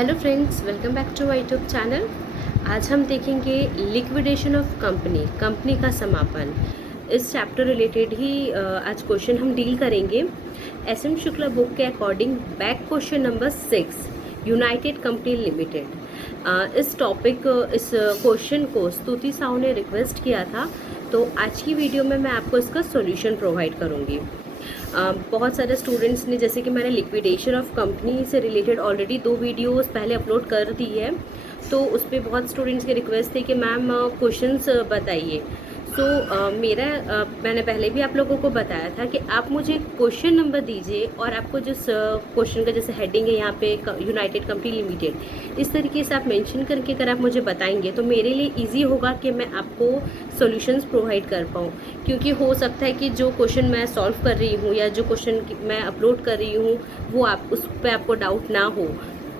Hello friends, welcome back to my YouTube channel. आज हम देखेंगे लिक्विडेशन ऑफ कंपनी का समापन। इस चैप्टर रिलेटेड ही आज क्वेश्चन हम डील करेंगे। एस एम शुक्ला बुक के according back question number 6, United company limited. इस क्वेश्चन को स्तुति साहू ने रिक्वेस्ट किया था, तो आज की वीडियो में मैं आपको इसका सॉल्यूशन प्रोवाइड करूँगी। बहुत सारे स्टूडेंट्स ने, जैसे कि मैंने लिक्विडेशन ऑफ कंपनी से रिलेटेड ऑलरेडी 2 वीडियोस पहले अपलोड कर दी है, तो उस पर बहुत स्टूडेंट्स की रिक्वेस्ट थी कि मैम क्वेश्चंस बताइए। सो मैंने पहले भी आप लोगों को बताया था कि आप मुझे क्वेश्चन नंबर दीजिए और आपको जिस क्वेश्चन का जैसे हेडिंग है यहाँ पे यूनाइटेड कंपनी लिमिटेड, इस तरीके से आप मेंशन करके अगर आप मुझे बताएंगे तो मेरे लिए इजी होगा कि मैं आपको सॉल्यूशंस प्रोवाइड कर पाऊँ। क्योंकि हो सकता है कि जो क्वेश्चन मैं सॉल्व कर रही हूँ या जो क्वेश्चन मैं अपलोड कर रही हूँ वो उस पर आपको डाउट ना हो,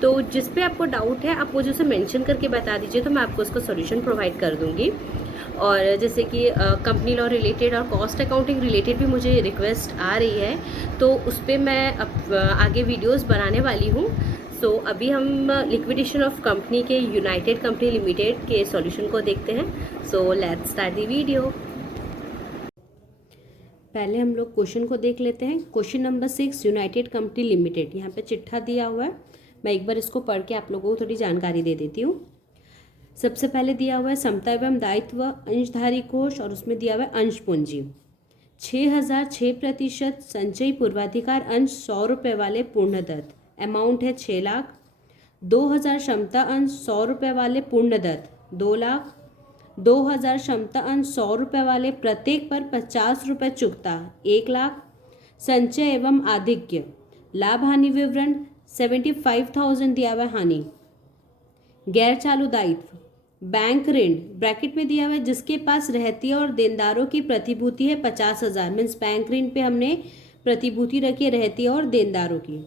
तो जिस पे आपको डाउट है आप मुझे उसे मेंशन करके बता दीजिए, तो मैं आपको उसका सॉल्यूशन प्रोवाइड कर दूँगी। और जैसे कि कंपनी लॉ रिलेटेड और कॉस्ट अकाउंटिंग रिलेटेड भी मुझे रिक्वेस्ट आ रही है, तो उस पर मैं आगे वीडियोस बनाने वाली हूँ। सो अभी हम लिक्विडेशन ऑफ कंपनी के यूनाइटेड कंपनी लिमिटेड के सॉल्यूशन को देखते हैं। So let's start the video. पहले हम लोग क्वेश्चन को देख लेते हैं। Question number 6, United company limited. यहाँ पे चिट्ठा दिया हुआ है, मैं एक बार इसको पढ़ के आप लोगों को थोड़ी जानकारी दे देती हूँ। सबसे पहले दिया हुआ है समता एवं दायित्व अंशधारी कोष, और उसमें दिया हुआ है अंश पूंजी 6006% संचयी पूर्वाधिकार अंश 100 रुपये वाले पूर्णदत्त, अमाउंट है 6 लाख। 2000 क्षमता अंश 100 रुपये वाले पूर्णदत्त 2 लाख। 2000 क्षमता अंश 100 रुपये वाले प्रत्येक पर 50 रुपये चुकता 1 लाख। संचय एवं आधिक्य लाभ हानि विवरण 75,000 दिया हुआ हानि। गैर चालू दायित्व बैंक ऋण ब्रैकेट में दिया हुआ है जिसके पास रहती है और देनदारों की प्रतिभूति है 50,000, मीन्स बैंक ऋण पे हमने प्रतिभूति रखी है रहती है और देनदारों की।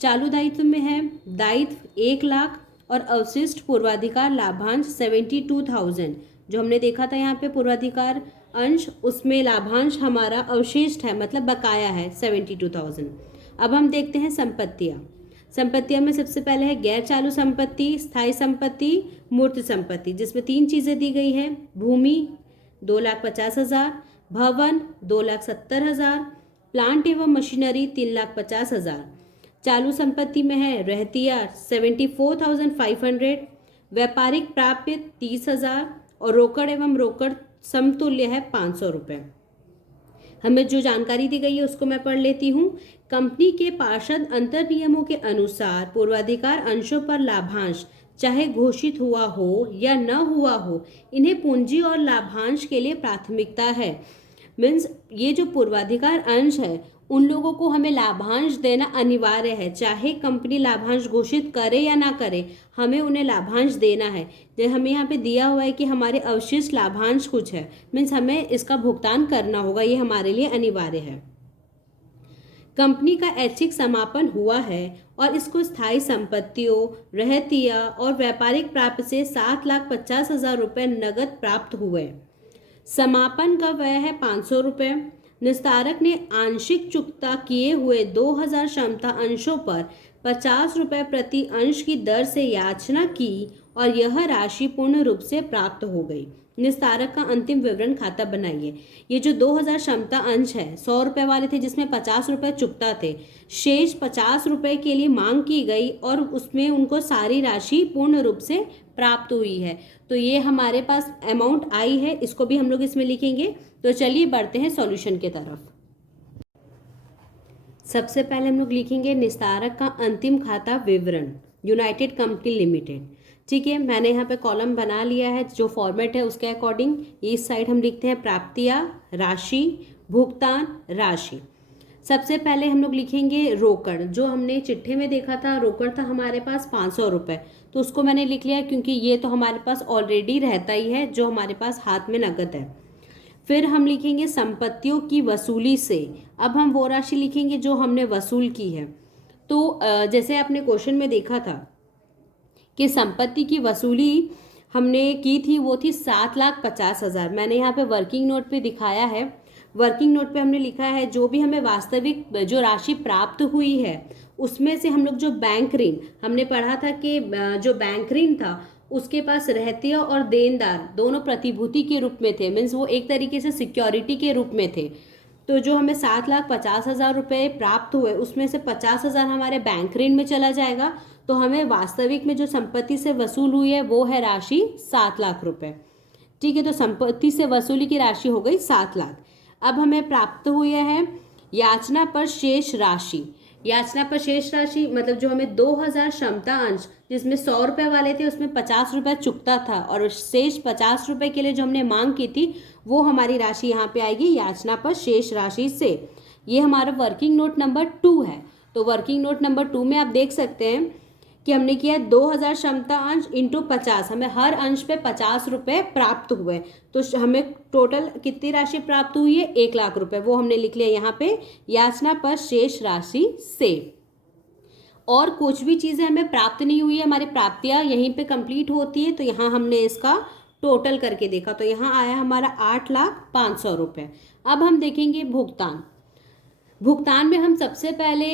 चालू दायित्व में है दायित्व 1 लाख और अवशिष्ट पूर्वाधिकार लाभांश 72,000, जो हमने देखा था यहाँ पे पूर्वाधिकार अंश, उसमें लाभांश हमारा अवशिष्ट है, मतलब बकाया है 72,000। अब हम देखते हैं संपत्तियां में सबसे पहले है गैर चालू संपत्ति, स्थायी संपत्ति, मूर्त संपत्ति, जिसमें 3 चीज़ें दी गई है। भूमि 2,50,000, भवन 2,70,000, प्लांट एवं मशीनरी 3,50,000। चालू संपत्ति में है रहतिया 74,500, व्यापारिक प्राप्य 30,000 और रोकड़ एवं रोकड़ समतुल्य है 500 रुपये। हमें जो जानकारी दी गई है उसको मैं पढ़ लेती हूँ। कंपनी के पार्षद अंतर नियमों के अनुसार पूर्वाधिकार अंशों पर लाभांश चाहे घोषित हुआ हो या न हुआ हो, इन्हें पूंजी और लाभांश के लिए प्राथमिकता है। मीन्स ये जो पूर्वाधिकार अंश है उन लोगों को हमें लाभांश देना अनिवार्य है, चाहे कंपनी लाभांश घोषित करे या ना करे, हमें उन्हें लाभांश देना है। जैसे हमें यहाँ पे दिया हुआ है कि हमारे अवशिष्ट लाभांश कुछ है, मीन्स हमें इसका भुगतान करना होगा, ये हमारे लिए अनिवार्य है। कंपनी का ऐच्छिक समापन हुआ है और इसको स्थायी संपत्तियों, रहतिया और व्यापारिक प्राप्य से 7,50,000 रुपये नगद प्राप्त हुए। समापन का व्यय है 500 रुपये। निस्तारक ने आंशिक चुकता किए हुए 2000 क्षमता अंशों पर 50 रुपये प्रति अंश की दर से याचना की और यह राशि पूर्ण रूप से प्राप्त हो गई। निस्तारक का अंतिम विवरण खाता बनाइए। ये जो 2000 क्षमता अंश है 100 रुपये वाले थे जिसमें 50 रुपये चुकता थे, शेष 50 रुपये के लिए मांग की गई और उसमें उनको सारी राशि पूर्ण रूप से प्राप्त हुई है। तो ये हमारे पास अमाउंट आई है, इसको भी हम लोग इसमें लिखेंगे। तो चलिए बढ़ते हैं सॉल्यूशन के तरफ। सबसे पहले हम लोग लिखेंगे निस्तारक का अंतिम खाता विवरण यूनाइटेड कंपनी लिमिटेड। ठीक है, मैंने यहाँ पे कॉलम बना लिया है, जो फॉर्मेट है उसके अकॉर्डिंग इस साइड हम लिखते हैं प्राप्तियाँ, राशि, भुगतान, राशि। सबसे पहले हम लोग लिखेंगे रोकड़। जो हमने चिट्ठे में देखा था रोकड़ था हमारे पास 500 रुपये, तो उसको मैंने लिख लिया क्योंकि ये तो हमारे पास ऑलरेडी रहता ही है, जो हमारे पास हाथ में नकद है। फिर हम लिखेंगे संपत्तियों की वसूली से। अब हम वो राशि लिखेंगे जो हमने वसूल की है। तो जैसे आपने क्वेश्चन में देखा था कि संपत्ति की वसूली हमने की थी, वो थी 7,50,000। मैंने यहाँ पे वर्किंग नोट पे दिखाया है वर्किंग नोट पे हमने लिखा है जो भी हमें वास्तविक जो राशि प्राप्त हुई है उसमें से हम लोग जो बैंक ऋण, हमने पढ़ा था कि जो बैंक ऋण था उसके पास रहतिया और देनदार दोनों प्रतिभूति के रूप में थे, मीन्स वो एक तरीके से सिक्योरिटी के रूप में थे। तो जो हमें 7,50,000 रुपये प्राप्त हुए उसमें से 50,000 हमारे बैंक ऋण में चला जाएगा, तो हमें वास्तविक में जो संपत्ति से वसूल हुई है वो है राशि 7 लाख रुपए। ठीक है, तो संपत्ति से वसूली की राशि हो गई 7 लाख। अब हमें प्राप्त हुई है याचना पर शेष राशि। याचना पर शेष राशि मतलब जो हमें 2,000 क्षमता अंश जिसमें 100 रुपये वाले थे उसमें 50 रुपये चुकता था और शेष 50 रुपये के लिए जो हमने मांग की थी वो हमारी राशि यहाँ पे आएगी याचना पर शेष राशि से। ये हमारा वर्किंग नोट नंबर 2 है। तो वर्किंग नोट नंबर 2 में आप देख सकते हैं कि हमने किया 2,000 क्षमता अंश इंटू 50, हमें हर अंश पे 50 रुपये प्राप्त हुए, तो हमें टोटल कितनी राशि प्राप्त हुई है 1 लाख रुपए, वो हमने लिख लिया यहाँ पे याचना पर शेष राशि से। और कुछ भी चीज़ें हमें प्राप्त नहीं हुई है, हमारी प्राप्तियाँ यहीं पे कंप्लीट होती है, तो यहाँ हमने इसका टोटल करके देखा तो यहाँ आया हमारा 8,05,000 रुपये। अब हम देखेंगे भुगतान। भुगतान में हम सबसे पहले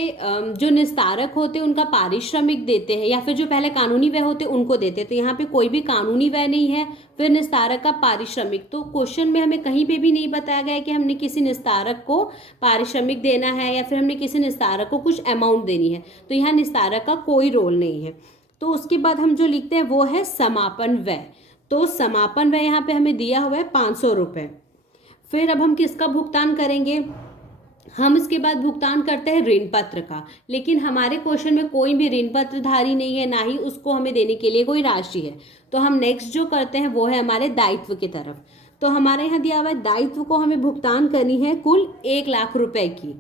जो निस्तारक होते हैं उनका पारिश्रमिक देते हैं या फिर जो पहले कानूनी व्यय होते हैं उनको देते हैं, तो यहाँ पे कोई भी कानूनी व्यय नहीं है, फिर निस्तारक का पारिश्रमिक। तो क्वेश्चन में हमें कहीं पे भी नहीं बताया गया है कि हमने किसी निस्तारक को पारिश्रमिक देना है या फिर हमने किसी निस्तारक को कुछ अमाउंट देनी है, तो यहाँ निस्तारक का कोई रोल नहीं है। तो उसके बाद हम जो लिखते हैं वो है समापन व्यय। तो समापन व्यय यहाँ पे हमें दिया हुआ है 500 रुपये। फिर अब हम किसका भुगतान करेंगे, हम इसके बाद भुगतान करते हैं ऋण पत्र का, लेकिन हमारे क्वेश्चन में कोई भी ऋण पत्रधारी नहीं है, ना ही उसको हमें देने के लिए कोई राशि है। तो हम नेक्स्ट जो करते हैं वो है हमारे दायित्व की तरफ। तो हमारे यहाँ दिया हुआ है दायित्व को हमें भुगतान करनी है कुल 1 लाख रुपए की।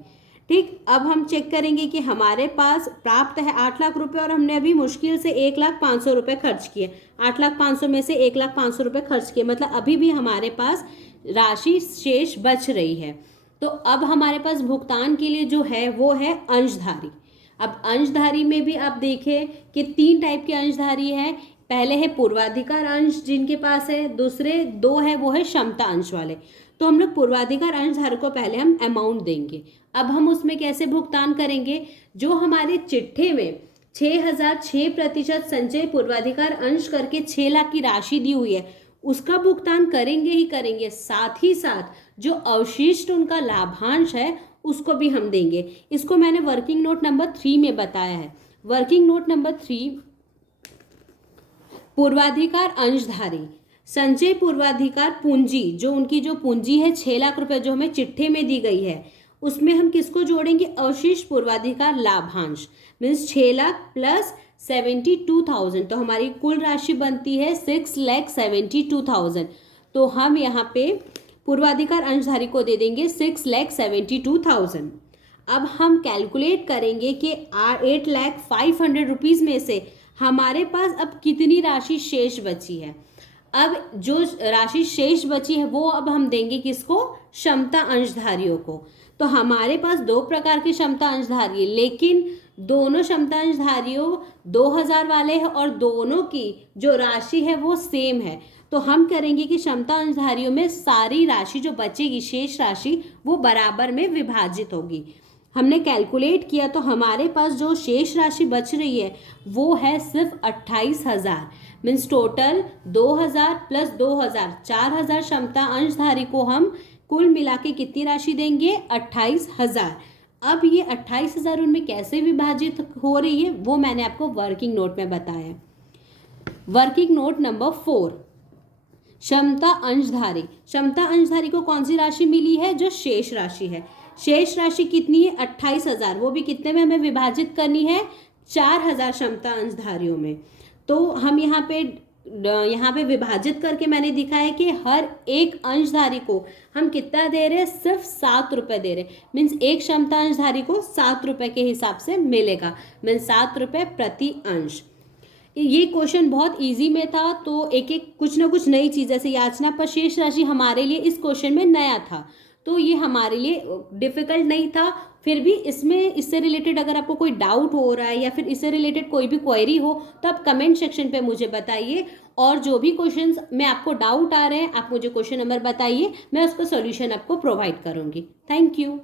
ठीक, अब हम चेक करेंगे कि हमारे पास प्राप्त है 8 लाख रुपए और हमने अभी मुश्किल से 1,05,000 रुपये खर्च किए। 8,05,000 में से 1,05,000 रुपये खर्च किए, मतलब अभी भी हमारे पास राशि शेष बच रही है। तो अब हमारे पास भुगतान के लिए जो है वो है अंशधारी। अब अंशधारी में भी आप देखें कि 3 टाइप के अंशधारी है। पहले है पूर्वाधिकार अंश जिनके पास है, दूसरे 2 है वो है क्षमता अंश वाले। तो हम लोग पूर्वाधिकार अंशधारक को पहले हम अमाउंट देंगे। अब हम उसमें कैसे भुगतान करेंगे, जो हमारे चिट्ठे में 6,006% संचय पूर्वाधिकार अंश करके 6 लाख की राशि दी हुई है उसका भुगतान करेंगे ही करेंगे, साथ ही साथ जो अवशिष्ट उनका लाभांश है उसको भी हम देंगे। इसको मैंने वर्किंग नोट नंबर 3 में बताया है। वर्किंग नोट नंबर 3 पूर्वाधिकार अंशधारी संचय पूर्वाधिकार पूंजी, जो उनकी जो पूंजी है 6 लाख रुपए जो हमें चिट्ठे में दी गई है, उसमें हम किसको जोड़ेंगे, अवशिष्ट पूर्वाधिकार लाभांश, मीन्स 6 लाख प्लस 72,000, तो हमारी कुल राशि बनती है 6,72,000। तो हम यहाँ पे पूर्वाधिकार अंशधारी को दे देंगे 6,72,000। अब हम कैलकुलेट करेंगे कि 8,05,000 रुपीज़ में से हमारे पास अब कितनी राशि शेष बची है। अब जो राशि शेष बची है वो अब हम देंगे किसको, क्षमता अंशधारियों को। तो हमारे पास 2 प्रकार की क्षमता अंशधारी है, लेकिन दोनों क्षमता अंशधारियों 2,000 वाले हैं और दोनों की जो राशि है वो सेम है। तो हम करेंगे कि क्षमता अंशधारियों में सारी राशि जो बचेगी शेष राशि वो बराबर में विभाजित होगी। हमने कैलकुलेट किया तो हमारे पास जो शेष राशि बच रही है वो है सिर्फ 28,000, मीन्स टोटल 2,000 प्लस 2,000 4,000 क्षमता अंशधारी को हम कुल मिला के कितनी राशि देंगे, 28,000। अब ये 28,000 उनमें कैसे विभाजित हो रही है वो मैंने आपको वर्किंग नोट में बताया। वर्किंग नोट नंबर 4 क्षमता अंशधारी। क्षमता अंशधारी को कौन सी राशि मिली है, जो शेष राशि है। शेष राशि कितनी है, 28,000, वो भी कितने में हमें विभाजित करनी है, 4,000 क्षमता अंशधारियों में। तो हम यहाँ पे विभाजित करके मैंने दिखाया कि हर एक अंशधारी को हम कितना दे रहे हैं, सिर्फ 7 रुपये दे रहे हैं, मीन्स एक क्षमता अंशधारी को 7 रुपये के हिसाब से मिलेगा, मीन्स 7 रुपये प्रति अंश। ये क्वेश्चन बहुत इजी में था, तो एक एक कुछ ना कुछ नई चीज़, जैसे याचना पर शेष राशि हमारे लिए इस क्वेश्चन में नया था, तो ये हमारे लिए डिफ़िकल्ट नहीं था। फिर भी इससे रिलेटेड अगर आपको कोई डाउट हो रहा है या फिर इससे रिलेटेड कोई भी क्वेरी हो तो आप कमेंट सेक्शन पे मुझे बताइए, और जो भी क्वेश्चंस में आपको डाउट आ रहे हैं आप मुझे क्वेश्चन नंबर बताइए, मैं उसका सॉल्यूशन आपको प्रोवाइड करूंगी। Thank you.